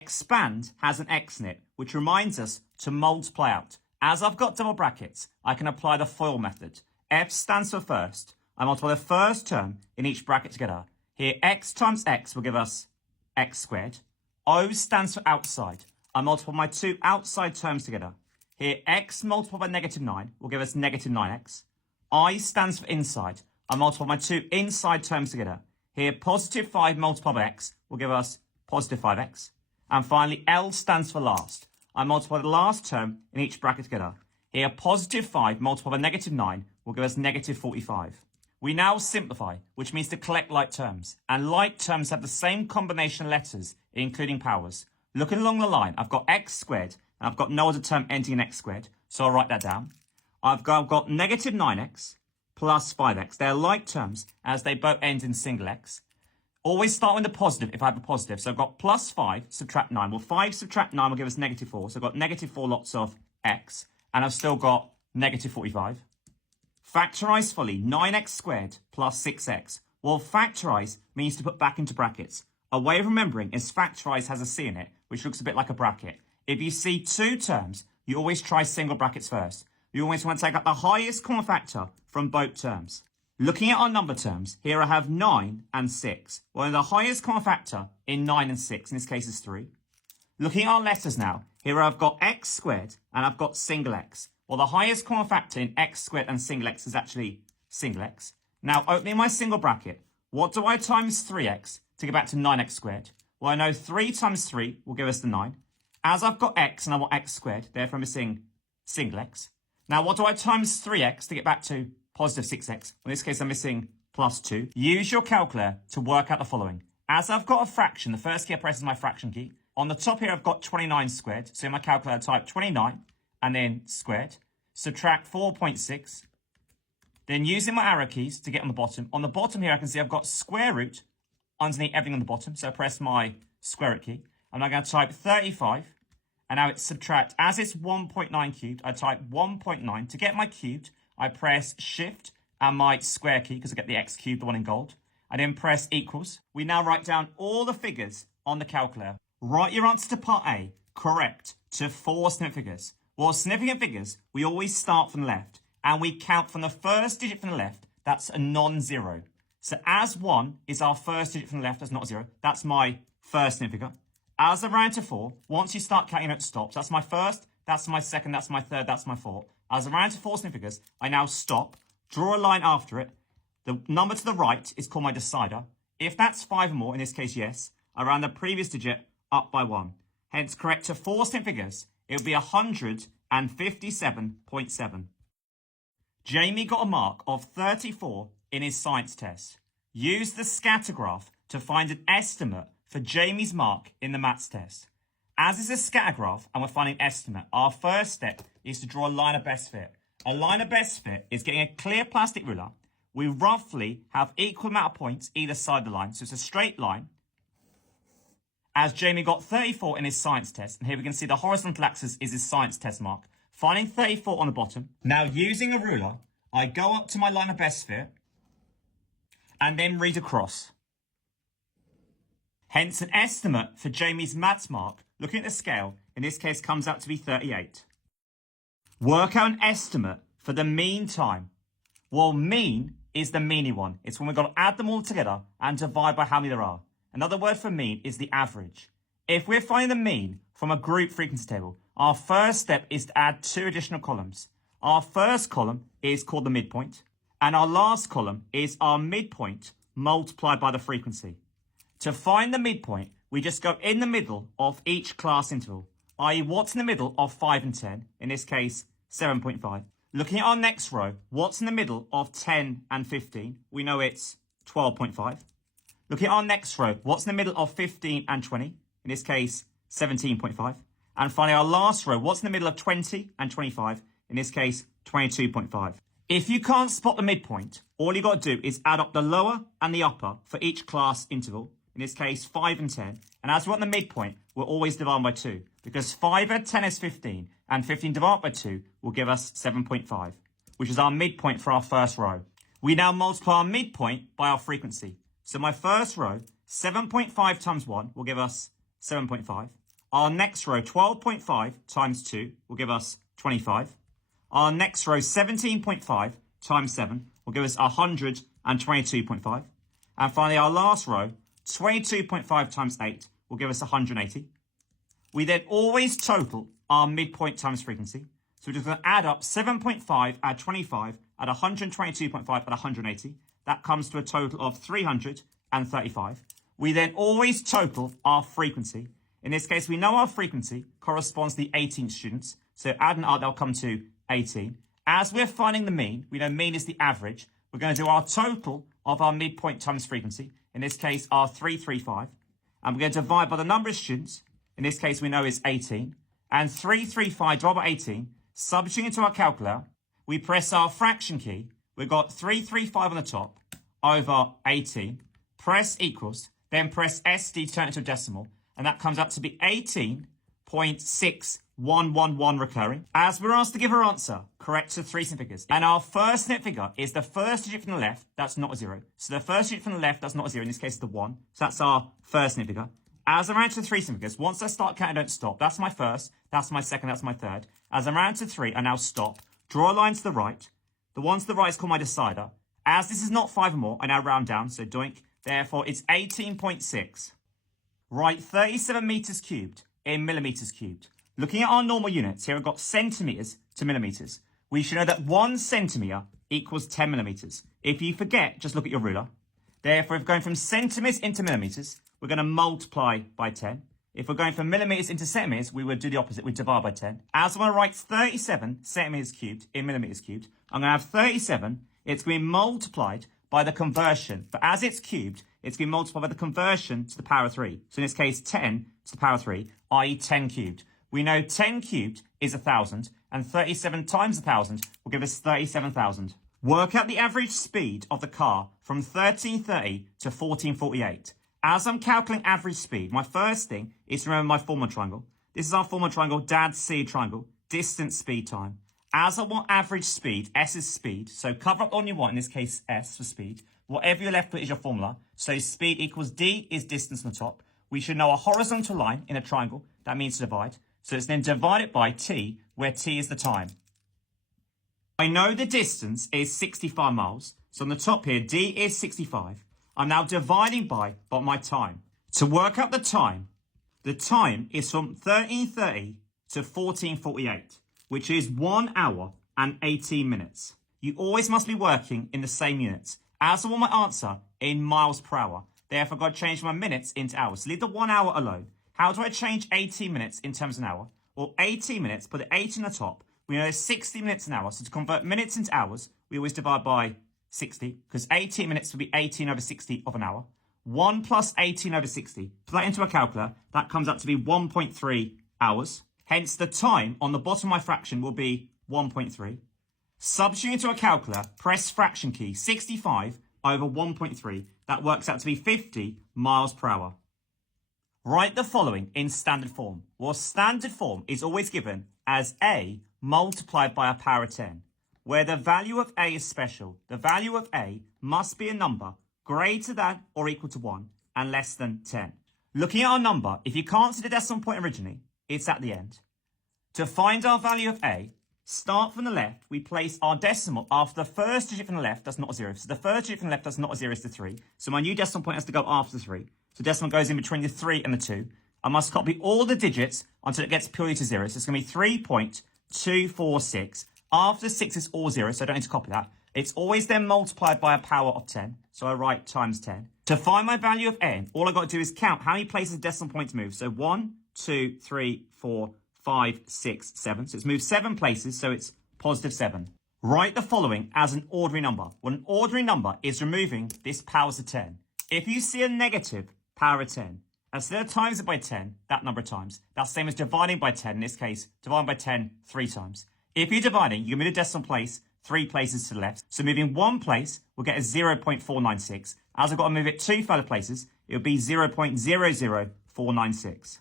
Expand has an x in it, which reminds us to multiply out. As I've got double brackets, I can apply the FOIL method. F stands for first. I multiply the first term in each bracket together. Here, x times x will give us x squared. O stands for outside. I multiply my two outside terms together. Here, x multiplied by negative 9 will give us negative 9x. I stands for inside. I multiply my two inside terms together. Here, positive 5 multiplied by x will give us positive 5x. And finally, L stands for last. I multiply the last term in each bracket together. Here, positive 5 multiplied by negative 9 will give us negative 45. We now simplify, which means to collect like terms. And like terms have the same combination of letters, including powers. Looking along the line, I've got x squared, and I've got no other term ending in x squared. So I'll write that down. I've got negative 9x plus 5x. They're like terms, as they both end in single x. Always start with the positive if I have a positive. So I've got plus 5, subtract 9. Well, 5 subtract 9 will give us negative 4. So I've got negative 4 lots of x. And I've still got negative 45. Factorise fully, 9x squared plus 6x. Well, factorise means to put back into brackets. A way of remembering is factorise has a c in it, which looks a bit like a bracket. If you see two terms, you always try single brackets first. You always want to take out the highest common factor from both terms. Looking at our number terms, here I have 9 and 6. Well, the highest common factor in 9 and 6, in this case, is 3. Looking at our letters now, here I've got x squared and I've got single x. Well, the highest common factor in x squared and single x is actually single x. Now, opening my single bracket, what do I times 3x to get back to 9x squared? Well, I know 3 times 3 will give us the 9. As I've got x and I want x squared, therefore I'm missing single x. Now, what do I times 3x to get back to positive 6x? Well, in this case, I'm missing plus 2. Use your calculator to work out the following. As I've got a fraction, the first key I press is my fraction key. On the top here, I've got 29 squared. So in my calculator, I type 29 and then squared. Subtract 4.6. Then using my arrow keys to get on the bottom. On the bottom here, I can see I've got square root underneath everything on the bottom. So I press my square root key. I'm now going to type 35. And now it's subtract. As it's 1.9 cubed, I type 1.9. To get my cubed, I press shift and my square key because I get the x cubed, the one in gold. I then press equals. We now write down all the figures on the calculator. Write your answer to part A, correct, to 4 significant figures. Well, significant figures, we always start from the left. And we count from the first digit from the left. That's a non-zero. So as 1 is our first digit from the left, that's not 0. That's my first significant figure. As I round to 4, once you start counting, it stops. That's my first, that's my second, that's my third, that's my fourth. As I round to 4 significant figures, I now stop, draw a line after it. The number to the right is called my decider. If that's 5 or more, in this case, yes, I round the previous digit up by 1. Hence, correct to 4 significant figures, it would be 157.7. Jamie got a mark of 34 in his science test. Use the scatter graph to find an estimate for Jamie's mark in the maths test. As is a scatter graph and we're finding an estimate, our first step is to draw a line of best fit. A line of best fit is getting a clear plastic ruler. We roughly have equal amount of points either side of the line, so it's a straight line. As Jamie got 34 in his science test, and here we can see the horizontal axis is his science test mark. Finding 34 on the bottom. Now using a ruler, I go up to my line of best fit and then read across. Hence, an estimate for Jamie's maths mark, looking at the scale, in this case comes out to be 38. Work out an estimate for the mean time. Well, mean is the meany one. It's when we've got to add them all together and divide by how many there are. Another word for mean is the average. If we're finding the mean from a group frequency table, our first step is to add 2 additional columns. Our first column is called the midpoint, and our last column is our midpoint multiplied by the frequency. To find the midpoint, we just go in the middle of each class interval, i.e. what's in the middle of 5 and 10, in this case 7.5. Looking at our next row, what's in the middle of 10 and 15? We know it's 12.5. Looking at our next row, what's in the middle of 15 and 20? In this case, 17.5. And finally, our last row, what's in the middle of 20 and 25? In this case, 22.5. If you can't spot the midpoint, all you've got to do is add up the lower and the upper for each class interval. In this case, 5 and 10. And as we want the midpoint, we'll always divide by 2. Because 5 and 10 is 15, and 15 divided by 2 will give us 7.5, which is our midpoint for our first row. We now multiply our midpoint by our frequency. So my first row, 7.5 times 1 will give us 7.5. Our next row, 12.5 times 2 will give us 25. Our next row, 17.5 times 7 will give us 122.5. And finally, our last row, 22.5 times 8 will give us 180. We then always total our midpoint times frequency. So we're just going to add up 7.5, add 25, add 122.5, add 180. That comes to a total of 335. We then always total our frequency. In this case, we know our frequency corresponds to the 18 students. So adding up, they'll come to 18. As we're finding the mean, we know mean is the average. We're going to do our total of our midpoint times frequency. In this case, our 335. And we're going to divide by the number of students. In this case, we know it's 18. And 335 divided by 18, substituting into our calculator, we press our fraction key. We've got 335 on the top over 18. Press equals, then press SD to turn it into a decimal. And that comes out to be 18.6111 recurring. As we're asked to give our answer, correct to three significant figures. And our first significant figure is the first digit from the left, that's not a 0. So the first digit from the left, that's not a 0, in this case it's the 1. So that's our first significant figure. As I round to the three significant figures, once I start counting, I don't stop. That's my first, that's my second, that's my third. As I round to 3, I now stop. Draw a line to the right. The one to the right is called my decider. As this is not 5 or more, I now round down, so doink. Therefore, it's 18.6. Write 37 meters cubed in millimeters cubed. Looking at our normal units, here I've got centimeters to millimeters. We should know that 1 centimeter equals 10 millimeters. If you forget, just look at your ruler. Therefore, if we're going from centimeters into millimeters, we're going to multiply by 10. If we're going from millimeters into centimeters, we would do the opposite. We'd divide by 10. As I'm going to write 37 centimeters cubed in millimeters cubed, I'm going to have 37. It's going to be multiplied by the conversion. But as it's cubed, it's going to be multiplied by the conversion to the power of 3. So in this case, 10 to the power of 3, i.e. 10 cubed. We know 10 cubed is 1,000, and 37 times 1,000 will give us 37,000. Work out the average speed of the car from 1330 to 1448. As I'm calculating average speed, my first thing is to remember my formula triangle. This is our formula triangle, dad's C triangle, distance, speed, time. As I want average speed, S is speed, so cover up on you want, in this case S for speed. Whatever you're left with is your formula. So speed equals D is distance on the top. We should know a horizontal line in a triangle. That means to divide. So it's then divided by T, where T is the time. I know the distance is 65 miles. So on the top here, D is 65. I'm now dividing by my time. To work out the time is from 1330 to 1448, which is 1 hour and 18 minutes. You always must be working in the same units. As I want my answer in miles per hour, therefore I've got to change my minutes into hours. So leave the 1 hour alone. How do I change 18 minutes in terms of an hour? Well, 18 minutes, put the 18 on the top. We know there's 60 minutes an hour. So to convert minutes into hours, we always divide by 60, because 18 minutes would be 18 over 60 of an hour. 1 plus 18 over 60. Put that into a calculator. That comes out to be 1.3 hours. Hence, the time on the bottom of my fraction will be 1.3. Substituting into a calculator, press fraction key, 65 over 1.3. That works out to be 50 miles per hour. Write the following in standard form. Well, standard form is always given as A multiplied by a power of 10. Where the value of A is special, the value of A must be a number greater than or equal to 1 and less than 10. Looking at our number, if you can't see the decimal point originally, it's at the end. To find our value of A, start from the left, we place our decimal after the first digit from the left, that's not a 0. So the first digit from the left, that's not a 0, is the 3. So my new decimal point has to go after the 3. So decimal goes in between the 3 and the 2. I must copy all the digits until it gets purely to 0. So it's going to be 3.246. After 6 is all 0, so I don't need to copy that. It's always then multiplied by a power of 10. So I write times 10. To find my value of n, all I've got to do is count how many places the decimal points move. So 1, 2, 3, 4, 5, 6, 7. So it's moved 7 places, so it's positive 7. Write the following as an ordinary number. Well, an ordinary number is removing this powers of 10. If you see a negative power of 10, instead of times it by 10, that number of times, that's the same as dividing by 10. In this case, dividing by 10 3 times. If you're dividing, you can move the decimal place 3 places to the left. So moving 1 place, we'll get a 0.496. As I've got to move it 2 further places, it'll be 0.00496.